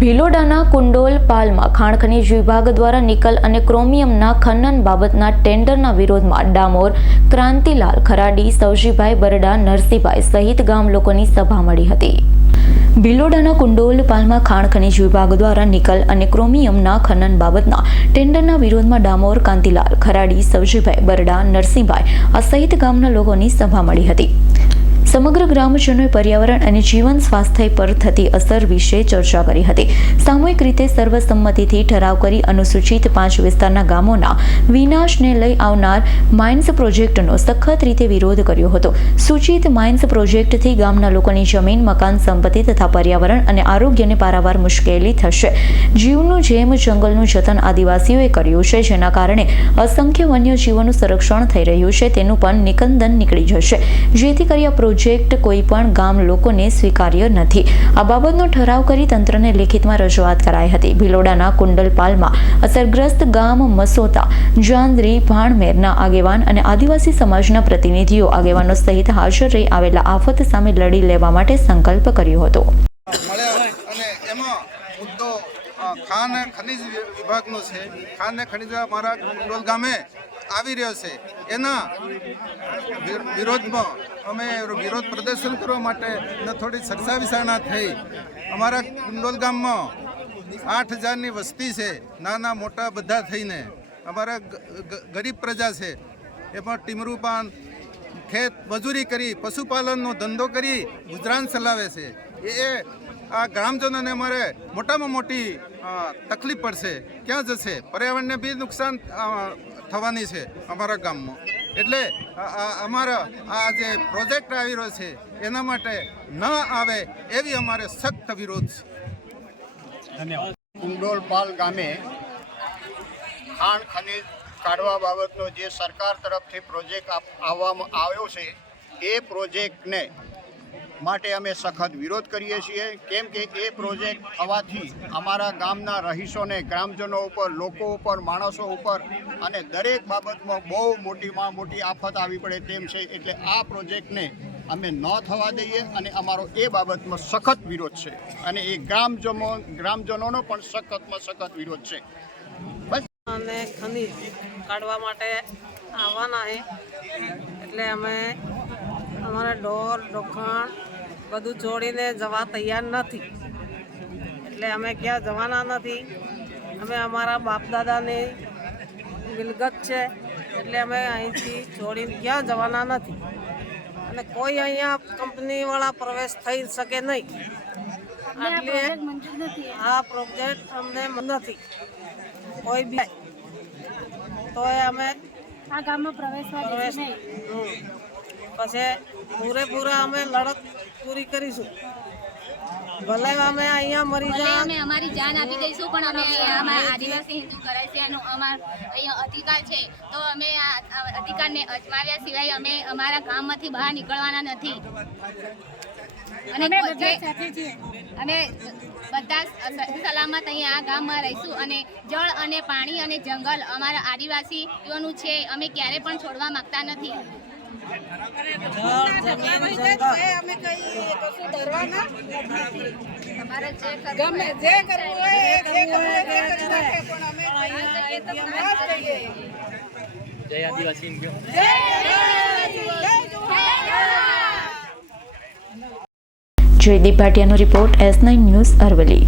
ભિલોડાના કુંડોલ પાલમાં ખાણ ખનીજ વિભાગ દ્વારા નિકલ અને ક્રોમિયમના ખનન બાબતના ટેન્ડરના વિરોધમાં ડામોર, ક્રાંતિલાલ ખરાડી સૌજીભાઈ બરડા, નરસિંહભાઈ સહિત ગામ લોકોની સભા મળી હતી. ભિલોડાના કુંડોલ પાલમાં ખાણ ખનીજ વિભાગ દ્વારા નિકલ અને ક્રોમિયમના ખનન બાબતના ટેન્ડરના વિરોધમાં ડામોર કાંતિલાલ ખરાડી સૌજીભાઈ બરડા, નરસિંહભાઈ આ સહિત ગામના લોકોની સભા મળી હતી. સમગ્ર ગ્રામજનોએ પર્યાવરણ અને જીવન સ્વાસ્થ્ય પર થતી અસર વિશે ચર્ચા કરી હતી. સામૂહિક રીતે સર્વસંમતિથી ઠરાવ કરી અનુસૂચિત પાંચ વિસ્તારના ગામોના વિનાશને લઈ આવનાર માઇન્સ પ્રોજેક્ટનો સખત રીતે વિરોધ કર્યો હતો. સૂચિત માઇન્સ પ્રોજેક્ટથી ગામના લોકોની જમીન, મકાન, સંપત્તિ તથા પર્યાવરણ અને આરોગ્યને પારાવાર મુશ્કેલી થશે. જીવનું જેમ જંગલનું જતન આદિવાસીઓએ કર્યું છે, જેના કારણે અસંખ્ય વન્યજીવોનું સંરક્ષણ થઈ રહ્યું છે, તેનું પણ નિકંદન નીકળી જશે. જેથી કરી આ પ્રોજેક્ટ કોઈ પણ ગામ લોકોને સ્વીકાર્ય નથી. આ બાબતનો ઠરાવ કરી તંત્રને લેખિતમાં રજૂઆત કરાઈ હતી. ભિલોડાના કુંડલપાલમાં અસરગ્રસ્ત ગામ મસોતા, જાંદરી, ભાણમેરના આગેવાન અને આદિવાસી સમાજના પ્રતિનિધિઓ આગેવાનો સહિત હાજર રહી આવેલા આફત સામે લડી લેવા માટે સંકલ્પ કર્યો હતો. ખાન ખનિજ વિભાગનો છે. ખાન ખનિજ મારા કુંડોલ ગામે આવી રહ્યો છે. એના વિરોધમાં અમે વિરોધ પ્રદર્શન કરવા માટે થોડી સરસા વિસારણા થઈ. અમારા કુંડોલ ગામમાં આઠ હજારની વસ્તી છે, નાના મોટા બધા થઈને. અમારા ગરીબ પ્રજા છે. એમાં ટીમરૂપાન ખેત મજૂરી કરી, પશુપાલનનો ધંધો કરી ગુજરાન ચલાવે છે. એ આ ગ્રામજનોને અમારે મોટામાં મોટી તકલીફ પડશે. ક્યાં જશે? પર્યાવરણને બી નુકસાન થવાની છે અમારા ગામમાં. એટલે અમારા આ જે પ્રોજેક્ટ આવી રહ્યો છે એના માટે ન આવે એવી અમારે સખ્ત વિરોધ છે. કુંડોલપાલ ગામે ખાણ ખનીજ કાઢવા બાબતનો જે સરકાર તરફથી પ્રોજેક્ટ આપ- આવવામાં આવ્યો છે એ પ્રોજેક્ટને માટે અમે સખત વિરોધ કરીએ છીએ. કેમ કે એ પ્રોજેક્ટ થવાથી અમારા ગામના રહીશોને, ગ્રામજનો ઉપર, લોકો ઉપર, માણસો ઉપર અને દરેક બાબતમાં બહુ મોટીમાં મોટી આફત આવી પડે તેમ છે. એટલે આ પ્રોજેક્ટને અમે ન થવા દઈએ અને અમારો એ બાબતમાં સખત વિરોધ છે. અને એ ગ્રામજનો ગ્રામજનોનો પણ સખતમાં સખત વિરોધ છે. બસ. અમે ખનીજ કાઢવા માટે આવવાના એટલે અમે અમારા ઢોર ડોખાણ બધું છોડીને જવા તૈયાર નથી. એટલે અમે ક્યાં જવાના નથી. અમે અમારા બાપ દાદાની મિલકત છે. એટલે અમે અહીંથી છોડીને ક્યાં જવાના નથી. અને કોઈ અહીંયા કંપનીવાળા પ્રવેશ થઈ શકે નહીં. એટલે આ પ્રોજેક્ટ અમને નથી. કોઈ બી તો અમે આ ગામમાં પ્રવેશવા પ્રવેશ. પછી પૂરેપૂરા અમે લડત પૂરી કરીશું. ભલે અમે અહીંયા મરી જાય અમે અમારી જાન આપી દઈશું પણ અમે અમારા આદિવાસી હિન્દુ કરાય છે એનો અમાર અહીંયા અધિકાર છે તો અમે આ અધિકારને અજમાવ્યા સિવાય અમે અમારા ગામમાંથી બહાર નીકળવાના નથી. અને અમે બધા સલામત અહીંયા આ ગામમાં રહીશું અને જળ અને પાણી અને જંગલ અમારા આદિવાસીઓનું છે અમે ક્યારે પણ છોડવા માંગતા નથી. અમે જય આદિવાસી. એમ Jaydeep ભાટિયાનો report S nine news Aravalli